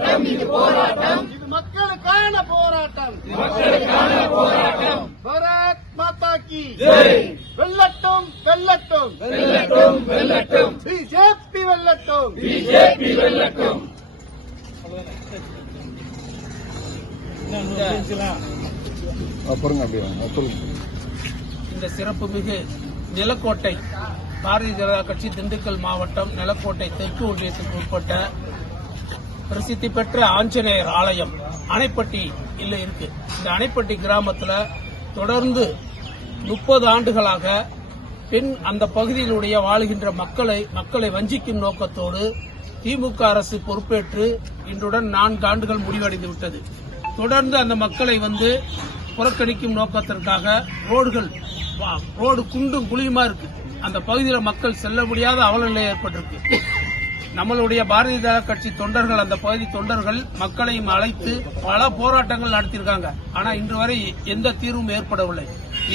போராட்டம் இது போராட்டம். இது மக்களுக்கான போராட்டம். மக்களுக்கான போராட்டம். பராத் மாதா கி வெல்லட்டும் வெல்லட்டும். வெல்லட்டும் வெல்லட்டும். பிஜேபி வெல்லட்டும். பிஜேபி வெல்லட்டும். அப்புறம் அப்படியே இந்த நிலக்கோட்டை பாரதிய ஜனதா கட்சி திண்டுக்கல் மாவட்டம் நிலக்கோட்டை தெற்கு ஒன்றியத்துக்கு உட்பட்ட பிரசித்தி பெற்ற ஆஞ்சநேயர் ஆலயம் அணைப்பட்டி இல்ல இருக்கு. இந்த அணைப்பட்டி கிராமத்துல தொடர்ந்து முப்பது ஆண்டுகளாக பெண் அந்த பகுதியிலுடைய வாழுகின்ற மக்களை மக்களை வஞ்சிக்கும் நோக்கத்தோடு திமுக அரசு பொறுப்பேற்று இன்றுடன் நான்கு ஆண்டுகள் முடிவடைந்து விட்டது. தொடர்ந்து அந்த மக்களை வந்து புறக்கணிக்கும் நோக்கத்திற்காக ரோடுகள் வா- ரோடு குண்டும் குழியுமா இருக்கு. அந்த பகுதியில் மக்கள் செல்ல முடியாத அவலநிலை ஏற்பட்டிருக்கு. நம்மளுடைய பாரதிய ஜனதா கட்சி தொண்டர்கள் அந்த பகுதி தொண்டர்கள் மக்களையும் அழைத்து பல போராட்டங்கள் நடத்தியிருக்காங்க. ஆனா இன்று வரை எந்த தீர்வும் ஏற்படவில்லை.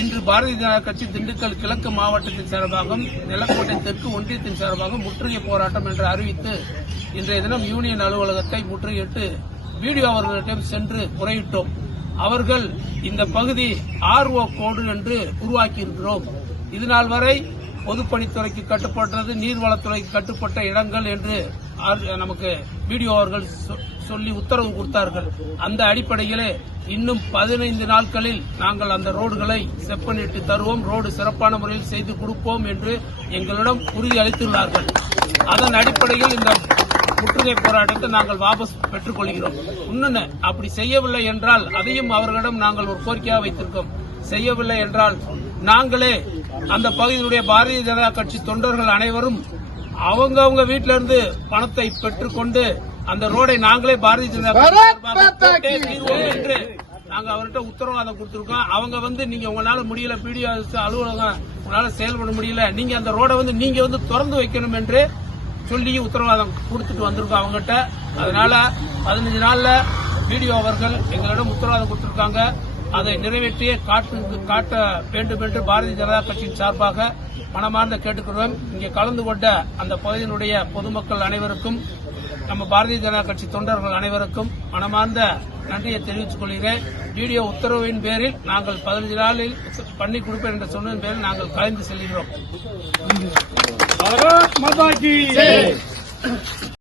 இன்று பாரதிய ஜனதா கட்சி திண்டுக்கல் கிழக்கு மாவட்டத்தின் சார்பாகவும் நிலக்கோட்டை தெற்கு ஒன்றியத்தின் சார்பாக முற்றுகை போராட்டம் என்று அறிவித்து இன்றைய தினம் யூனியன் அலுவலகத்தை முற்றுகையிட்டு வீடியோ அவர்களிடம் சென்று முறையிட்டோம். அவர்கள் இந்த பகுதி ஆர்ஓ கோடு என்று உருவாக்கியிருக்கிறோம். இதுநாள் வரை பொதுப்பணித்துறைக்கு கட்டுப்பட்டது நீர்வளத்துறைக்கு கட்டுப்பட்ட இடங்கள் என்று ஆர்- நமக்கு வீடியோ அவர்கள் சொ- சொல்லி உத்தரவு கொடுத்தார்கள். அந்த அடிப்படையிலே இன்னும் பதினைந்து நாட்களில் நாங்கள் அந்த ரோடுகளை செப்பனிட்டு தருவோம். ரோடு சிறப்பான முறையில் செய்து கொடுப்போம் என்று எங்களிடம் உறுதி அளித்துள்ளார்கள். அதன் அடிப்படையில் இந்த முற்றுகை போராட்டத்தை நாங்கள் வாபஸ் பெற்றுக் கொள்கிறோம் இன்னொன்னு அப்படி செய்யவில்லை என்றால் அதையும் அவர்களிடம் நாங்கள் ஒரு கோரிக்கையாக வைத்திருக்கோம். செய்யவில்லை என்றால் நாங்களே அந்த பகுதியினுடைய பாரதிய ஜனதா கட்சி தொண்டர்கள் அனைவரும் அவங்க அவங்க வீட்டில இருந்து பணத்தை பெற்றுக்கொண்டு அந்த ரோடை நாங்களே பாரதிய ஜனதா என்று நாங்க அவர்கிட்ட உத்தரவாதம் கொடுத்திருக்கோம். அவங்க வந்து நீங்க உங்களால முடியல பிடிஓ அலுவலகம் உங்களால செயல்பட முடியல நீங்க அந்த ரோடை வந்து நீங்க வந்து திறந்து வைக்கணும் என்று சொல்லி உத்தரவாதம் கொடுத்துட்டு வந்திருக்கோம் அவங்ககிட்ட. அதனால பதினஞ்சு நாள்ல பிடிஓ அவர்கள் எங்களிடம் உத்தரவாதம் கொடுத்திருக்காங்க. அதை நிறைவேற்றிய காட்டு காட்ட வேண்டும் என்று பாரதிய ஜனதா கட்சியின் சார்பாக மனமார்ந்த கேட்டுக்கொள்வோம் இங்கே கலந்து கொண்ட அந்த பகுதியினுடைய பொதுமக்கள் அனைவருக்கும் நம்ம பாரதிய ஜனதா கட்சி தொண்டர்கள் அனைவருக்கும் மனமார்ந்த நன்றியை தெரிவித்துக் கொள்கிறேன். வீடியோ உத்தரவின் பேரில் நாங்கள் பதினஞ்சு நாளில் பண்ணி கொடுப்பேன் என்ற சொன்னதன் பேரில் நாங்கள் கலைந்து செல்கிறோம்.